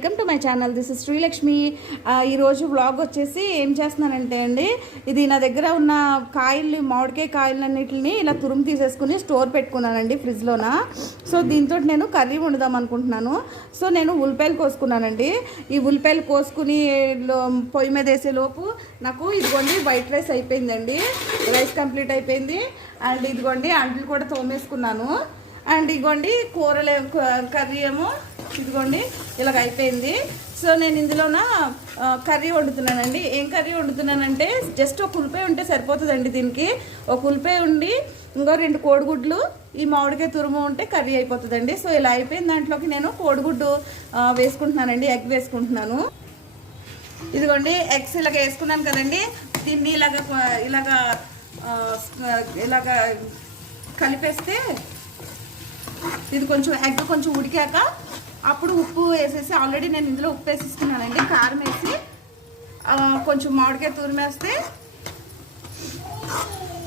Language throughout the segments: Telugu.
Welcome to my channel this is Srilakshmi ఈరోజు వ్లాగ్ వచ్చేసి ఏం చేస్తున్నానంటే అండి ఇది నా దగ్గర ఉన్న కాయలు మామిడికాయ కాయలన్నింటిని ఇలా తురుము తీసేసుకుని స్టోర్ పెట్టుకున్నానండి ఫ్రిడ్జ్లోన. సో దీంతో నేను కర్రీ వండుదాం అనుకుంటున్నాను. సో నేను ఉల్లిపాయలు కోసుకున్నానండి. ఈ ఉల్లిపాయలు కోసుకుని లో- పొయ్యి మీద వేసే లోపు నాకు ఇదిగోండి వైట్ రైస్ అయిపోయిందండి. రైస్ కంప్లీట్ అయిపోయింది. అండ్ ఇదిగోండి అంట్లు కూడా తోమేసుకున్నాను. అండ్ ఇదిగోండి కూరలే కర్రీ ఏమో ఇదిగోండి ఇలాగ అయిపోయింది. సో నేను ఇందులోన కర్రీ వండుతున్నానండి. ఏం కర్రీ వండుతున్నానంటే జస్ట్ ఒక ఉల్లిపాయ ఉంటే సరిపోతుందండి దీనికి. ఒక ఉల్లిపాయ ఉండి ఇంకో రెండు కోడిగుడ్లు ఈ మామిడికాయ తురుము ఉంటే కర్రీ అయిపోతుందండి. సో ఇలా అయిపోయిన దాంట్లోకి నేను కోడిగుడ్డు వేసుకుంటున్నానండి ఎగ్ వేసుకుంటున్నాను. ఇదిగోండి ఎగ్స్ ఇలాగ వేసుకున్నాను కదండి. దీన్ని ఇలాగ ఇలాగ ఇలాగ కలిపేస్తే ఇది కొంచెం ఎగ్ కొంచెం ఉడికాక అప్పుడు ఉప్పు వేసేసి ఆల్రెడీ నేను ఇందులో ఉప్పు వేసేసుకున్నానండి కారం వేసి కొంచెం మామిడికాయ తురిమేస్తే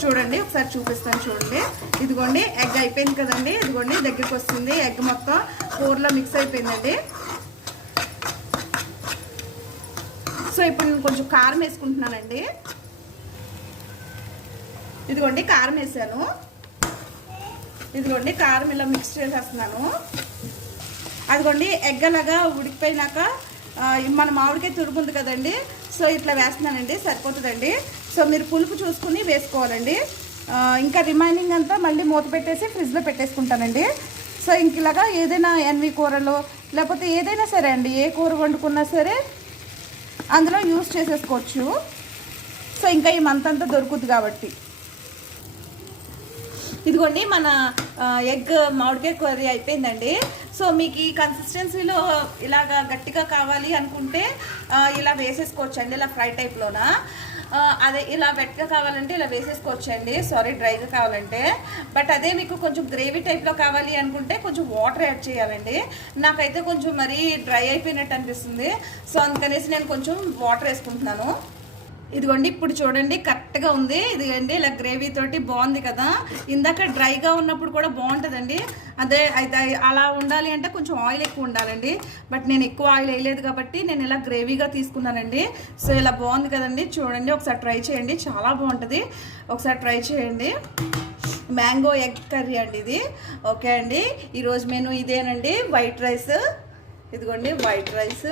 చూడండి ఒకసారి చూపిస్తాను చూడండి. ఇదిగోండి ఎగ్ అయిపోయింది కదండి ఇదిగోండి దగ్గరికి వస్తుంది ఎగ్ మొత్తం. కూరలో మిక్స్ అయిపోయిందండి. సో ఇప్పుడు నేను కొంచెం కారం వేసుకుంటున్నానండి. ఇదిగోండి కారం వేసాను. ఇదిగోండి కారం ఇలా మిక్స్ చేసేస్తున్నాను. అదిగోండి ఎగ్గలాగా ఉడికిపోయినాక మన మామిడికాయ తురుముంది కదండి సో ఇట్లా వేస్తున్నానండి సరిపోతుందండి. సో మీరు పులుపు చూసుకుని వేసుకోవాలండి. ఇంకా రిమైనింగ్ అంతా మళ్ళీ మూత పెట్టేసి ఫ్రిడ్జ్లో పెట్టేసుకుంటానండి. సో ఇంక ఇలాగా ఏదైనా ఎన్వి కూరలో లేకపోతే ఏదైనా సరే అండి ఏ కూర వండుకున్నా సరే అందులో యూస్ చేసేసుకోవచ్చు. సో ఇంకా ఈ మంత్ అంతా దొరుకుతుంది కాబట్టి. ఇదిగోండి మన ఎగ్ మామిడికాయ కర్రీ అయిపోయిందండి. సో మీకు ఈ కన్సిస్టెన్సీలో ఇలాగా గట్టిగా కావాలి అనుకుంటే ఇలా వేసేసుకోవచ్చు అండి ఇలా ఫ్రై టైప్లోన. అదే ఇలా వెట్గా కావాలంటే ఇలా వేసేసుకోవచ్చు అండి సారీ డ్రైగా కావాలంటే. బట్ అదే మీకు కొంచెం గ్రేవీ టైప్లో కావాలి అనుకుంటే కొంచెం వాటర్ యాడ్ చేయాలండి. నాకైతే కొంచెం మరీ డ్రై అయిపోయినట్టు అనిపిస్తుంది. సో అందుకనేసి నేను కొంచెం వాటర్ వేసుకుంటున్నాను. ఇదిగోండి ఇప్పుడు చూడండి కరెక్ట్గా ఉంది. ఇదిగోండి ఇలా గ్రేవీ తోటి బాగుంది కదా. ఇందాక డ్రైగా ఉన్నప్పుడు కూడా బాగుంటుందండి. అదే అయితే అలా ఉండాలి అంటే కొంచెం ఆయిల్ ఎక్కువ ఉండాలండి. బట్ నేను ఎక్కువ ఆయిల్ వేయలేదు కాబట్టి నేను ఇలా గ్రేవీగా తీసుకున్నానండి. సో ఇలా బాగుంది కదండి. చూడండి ఒకసారి ట్రై చేయండి. చాలా బాగుంటుంది. ఒకసారి ట్రై చేయండి. మ్యాంగో ఎగ్ కర్రీ అండి ఇది. ఓకే అండి. ఈరోజు నేను ఇదేనండి. వైట్ రైస్ ఇదిగోండి వైట్ రైస్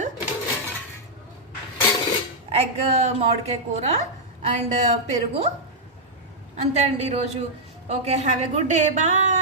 ఎగ్ మామిడికాయ కూర అండ్ పెరుగు. అంతే అండి ఈరోజు. Okay have a good day. Bye.